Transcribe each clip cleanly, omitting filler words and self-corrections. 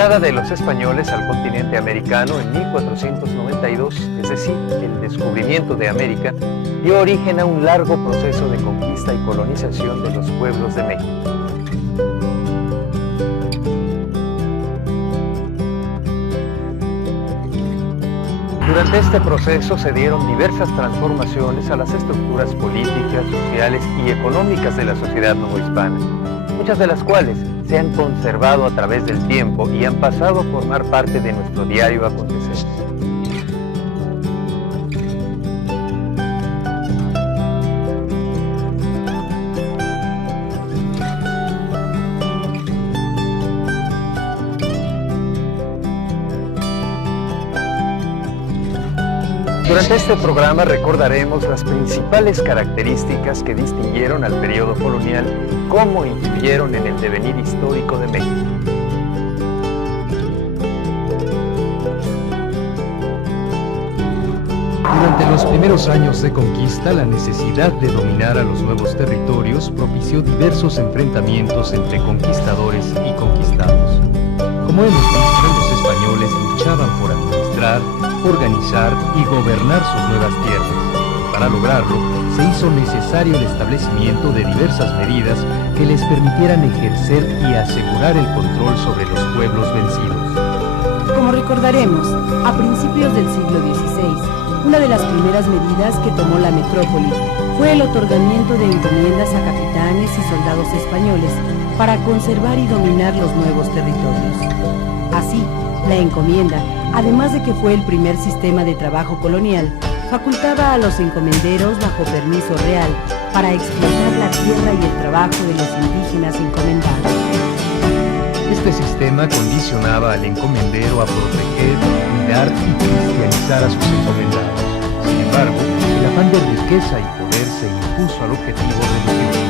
llegada de los españoles al continente americano en 1492, es decir, el descubrimiento de América, dio origen a un largo proceso de conquista y colonización de los pueblos de México. Durante este proceso se dieron diversas transformaciones a las estructuras políticas, sociales y económicas de la sociedad novohispana, muchas de las cuales se han conservado a través del tiempo y han pasado a formar parte de nuestro diario acontecer. Durante este programa recordaremos las principales características que distinguieron al periodo colonial y cómo influyeron en el devenir histórico de México. Durante los primeros años de conquista, la necesidad de dominar a los nuevos territorios propició diversos enfrentamientos entre conquistadores y conquistados. Como hemos visto, los españoles luchaban por administrar, organizar y gobernar sus nuevas tierras. Para lograrlo, se hizo necesario el establecimiento de diversas medidas que les permitieran ejercer y asegurar el control sobre los pueblos vencidos. Como recordaremos, a principios del siglo XVI, una de las primeras medidas que tomó la metrópoli fue el otorgamiento de encomiendas a capitanes y soldados españoles para conservar y dominar los nuevos territorios. Así, la encomienda, además de que fue el primer sistema de trabajo colonial, facultaba a los encomenderos bajo permiso real para explotar la tierra y el trabajo de los indígenas encomendados. Este sistema condicionaba al encomendero a proteger, cuidar y cristianizar a sus encomendados. Sin embargo, el afán de riqueza y poder se impuso al objetivo religioso.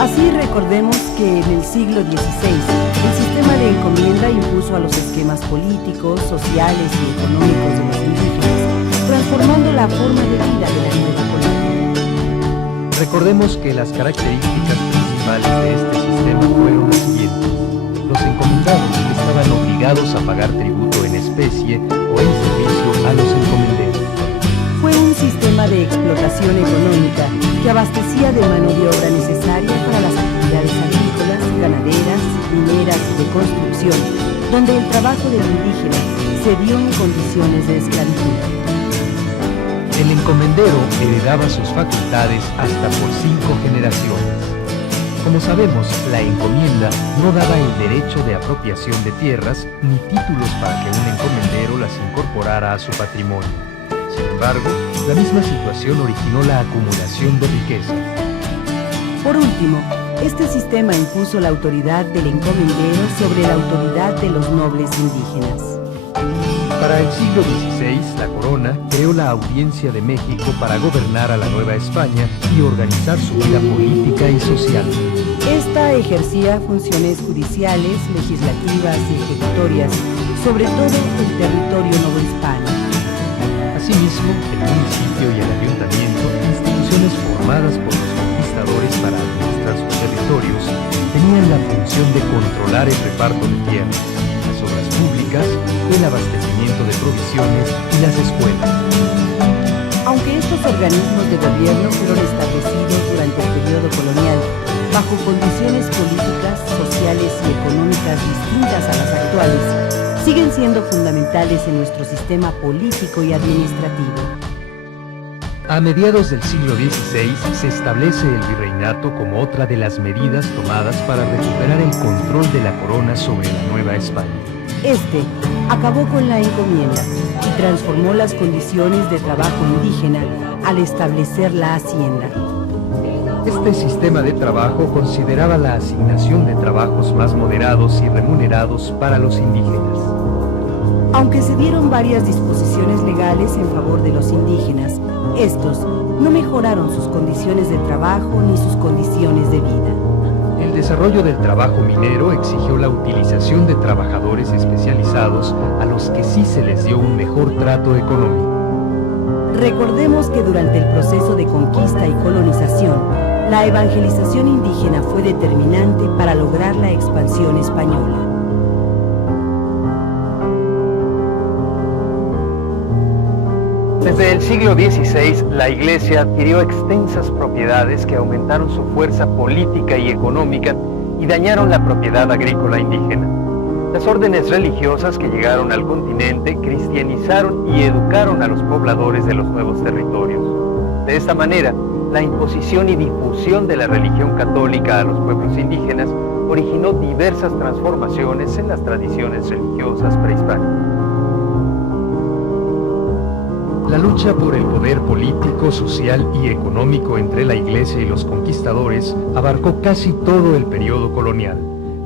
Así recordemos que en el siglo XVI, el sistema de encomienda impuso a los esquemas políticos, sociales y económicos de los indígenas, transformando la forma de vida de la nueva colonia. Recordemos que las características principales de este sistema fueron las siguientes. Los encomendados estaban obligados a pagar tributo en especie o en servicio a los encomenderos. Fue un sistema de explotación económica que abastecía de mano de obra necesaria para las actividades agrícolas, ganaderas, mineras y de construcción, donde el trabajo del indígena se dio en condiciones de esclavitud. El encomendero heredaba sus facultades hasta por 5 generaciones. Como sabemos, la encomienda no daba el derecho de apropiación de tierras ni títulos para que un encomendero las incorporara a su patrimonio. Sin embargo, la misma situación originó la acumulación de riqueza. Por último, este sistema impuso la autoridad del encomendero sobre la autoridad de los nobles indígenas. Para el siglo XVI, la corona creó la Audiencia de México para gobernar a la Nueva España y organizar su vida política y social. Esta ejercía funciones judiciales, legislativas y ejecutorias, sobre todo el territorio novohispano. Asimismo, el municipio y el ayuntamiento, instituciones formadas por los conquistadores para administrar sus territorios, tenían la función de controlar el reparto de tierras, las obras públicas, el abastecimiento de provisiones y las escuelas. Aunque estos organismos de gobierno fueron establecidos durante el periodo colonial, bajo condiciones políticas, sociales y económicas distintas a las actuales, siguen siendo fundamentales en nuestro sistema político y administrativo. A mediados del siglo XVI se establece el virreinato como otra de las medidas tomadas para recuperar el control de la corona sobre la Nueva España. Este acabó con la encomienda y transformó las condiciones de trabajo indígena al establecer la hacienda. Este sistema de trabajo consideraba la asignación de trabajos más moderados y remunerados para los indígenas. Aunque se dieron varias disposiciones legales en favor de los indígenas, estos no mejoraron sus condiciones de trabajo ni sus condiciones de vida. El desarrollo del trabajo minero exigió la utilización de trabajadores especializados a los que sí se les dio un mejor trato económico. Recordemos que durante el proceso de conquista y colonización, la evangelización indígena fue determinante para lograr la expansión española. Desde el siglo XVI, la Iglesia adquirió extensas propiedades que aumentaron su fuerza política y económica y dañaron la propiedad agrícola indígena. Las órdenes religiosas que llegaron al continente cristianizaron y educaron a los pobladores de los nuevos territorios. De esta manera, la imposición y difusión de la religión católica a los pueblos indígenas originó diversas transformaciones en las tradiciones religiosas prehispánicas. La lucha por el poder político, social y económico entre la Iglesia y los conquistadores abarcó casi todo el periodo colonial,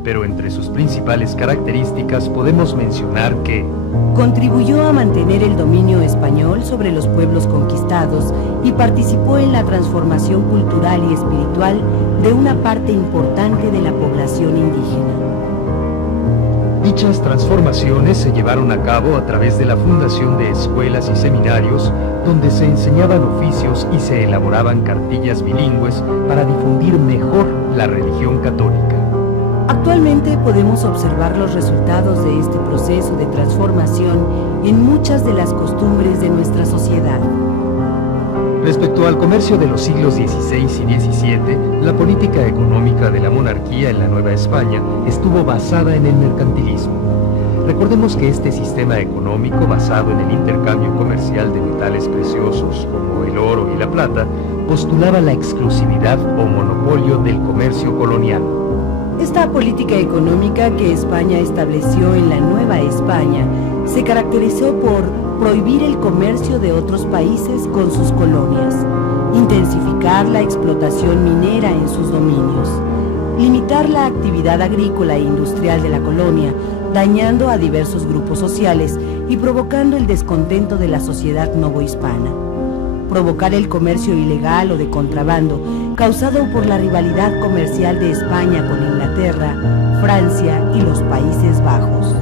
pero entre sus principales características podemos mencionar que contribuyó a mantener el dominio español sobre los pueblos conquistados y participó en la transformación cultural y espiritual de una parte importante de la población indígena. Dichas transformaciones se llevaron a cabo a través de la fundación de escuelas y seminarios donde se enseñaban oficios y se elaboraban cartillas bilingües para difundir mejor la religión católica. Actualmente podemos observar los resultados de este proceso de transformación en muchas de las costumbres de nuestra sociedad. Respecto al comercio de los siglos XVI y XVII, la política económica de la monarquía en la Nueva España estuvo basada en el mercantilismo. Recordemos que este sistema económico basado en el intercambio comercial de metales preciosos como el oro y la plata postulaba la exclusividad o monopolio del comercio colonial. Esta política económica que España estableció en la Nueva España se caracterizó por prohibir el comercio de otros países con sus colonias, intensificar la explotación minera en sus dominios, limitar la actividad agrícola e industrial de la colonia, dañando a diversos grupos sociales y provocando el descontento de la sociedad novohispana, provocar el comercio ilegal o de contrabando causado por la rivalidad comercial de España con Inglaterra, Francia y los Países Bajos.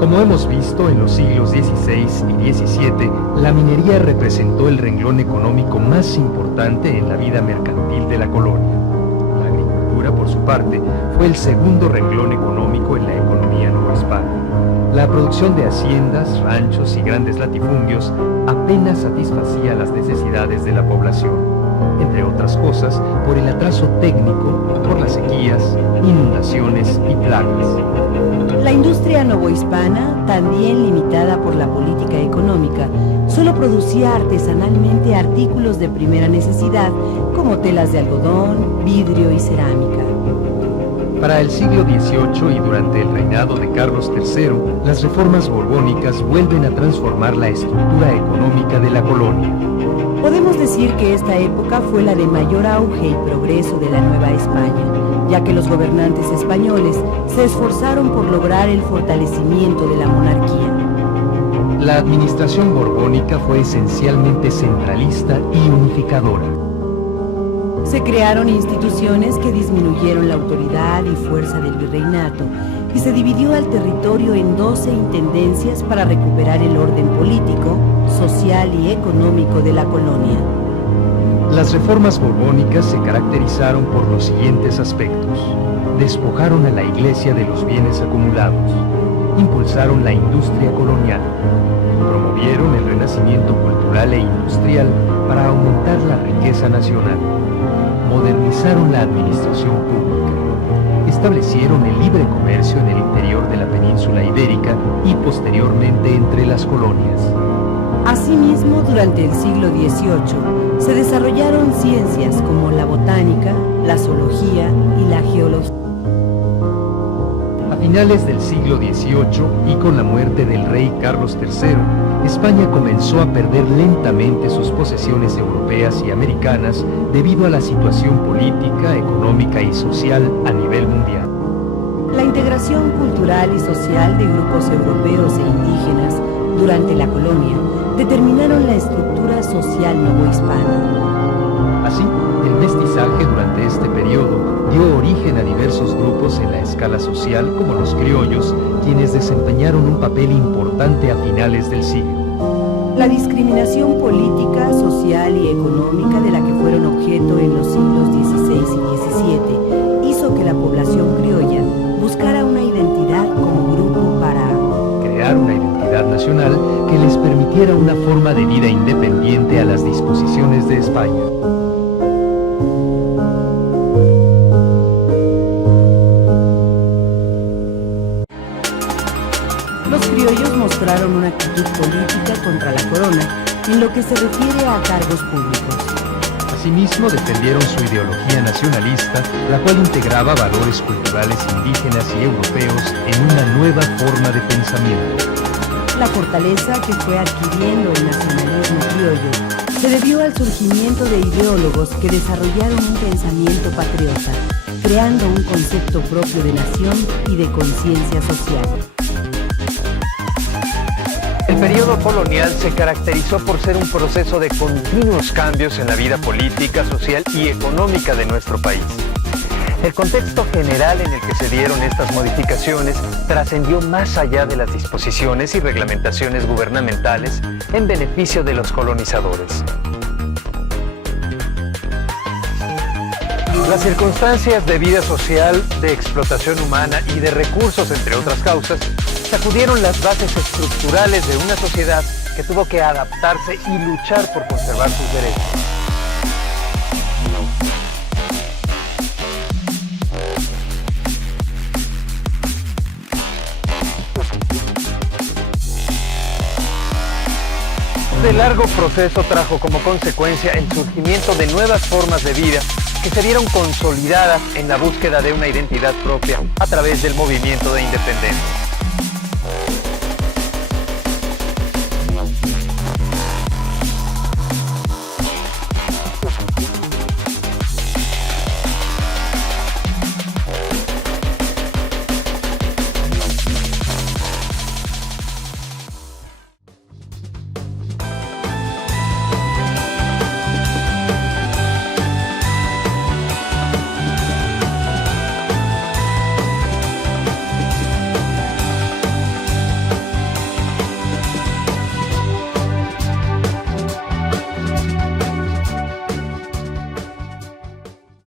Como hemos visto en los siglos XVI y XVII, la minería representó el renglón económico más importante en la vida mercantil de la colonia. La agricultura, por su parte, fue el segundo renglón económico en la economía novohispana. La producción de haciendas, ranchos y grandes latifundios apenas satisfacía las necesidades de la población, entre otras cosas por el atraso técnico, por las sequías, inundaciones y plagas. La industria novohispana, también limitada por la política económica, solo producía artesanalmente artículos de primera necesidad como telas de algodón, vidrio y cerámica. Para el siglo XVIII y durante el reinado de Carlos III, las reformas borbónicas vuelven a transformar la estructura económica de la colonia. Podemos decir que esta época fue la de mayor auge y progreso de la Nueva España, ya que los gobernantes españoles se esforzaron por lograr el fortalecimiento de la monarquía. La administración borbónica fue esencialmente centralista y unificadora. Se crearon instituciones que disminuyeron la autoridad y fuerza del virreinato y se dividió al territorio en 12 intendencias para recuperar el orden político, social y económico de la colonia. Las reformas borbónicas se caracterizaron por los siguientes aspectos. Despojaron a la Iglesia de los bienes acumulados, impulsaron la industria colonial, promovieron el renacimiento cultural e industrial para aumentar la riqueza nacional, modernizaron la administración pública, establecieron el libre comercio en el interior de la península ibérica y posteriormente entre las colonias. Asimismo, durante el siglo XVIII, se desarrollaron ciencias como la botánica, la zoología y la geología. A finales del siglo XVIII y con la muerte del rey Carlos III, España comenzó a perder lentamente sus posesiones europeas y americanas debido a la situación política, económica y social a nivel mundial. La integración cultural y social de grupos europeos e indígenas durante la colonia determinaron la estructura social novohispana. Así, el mestizaje durante este periodo dio origen a diversos grupos en la escala social como los criollos, quienes desempeñaron un papel importante a finales del siglo. La discriminación política, social y económica de la que fueron objeto en los siglos XVI y XVII hizo que la población criolla buscara una identidad como grupo para crear una identidad nacional que les permitiera permitiera una forma de vida independiente a las disposiciones de España. Los criollos mostraron una actitud política contra la corona en lo que se refiere a cargos públicos. Asimismo, defendieron su ideología nacionalista, la cual integraba valores culturales indígenas y europeos en una nueva forma de pensamiento. La fortaleza que fue adquiriendo el nacionalismo criollo se debió al surgimiento de ideólogos que desarrollaron un pensamiento patriota, creando un concepto propio de nación y de conciencia social. El periodo colonial se caracterizó por ser un proceso de continuos cambios en la vida política, social y económica de nuestro país. El contexto general en el que se dieron estas modificaciones trascendió más allá de las disposiciones y reglamentaciones gubernamentales en beneficio de los colonizadores. Las circunstancias de vida social, de explotación humana y de recursos, entre otras causas, sacudieron las bases estructurales de una sociedad que tuvo que adaptarse y luchar por conservar sus derechos. Este largo proceso trajo como consecuencia el surgimiento de nuevas formas de vida que se vieron consolidadas en la búsqueda de una identidad propia a través del movimiento de independencia.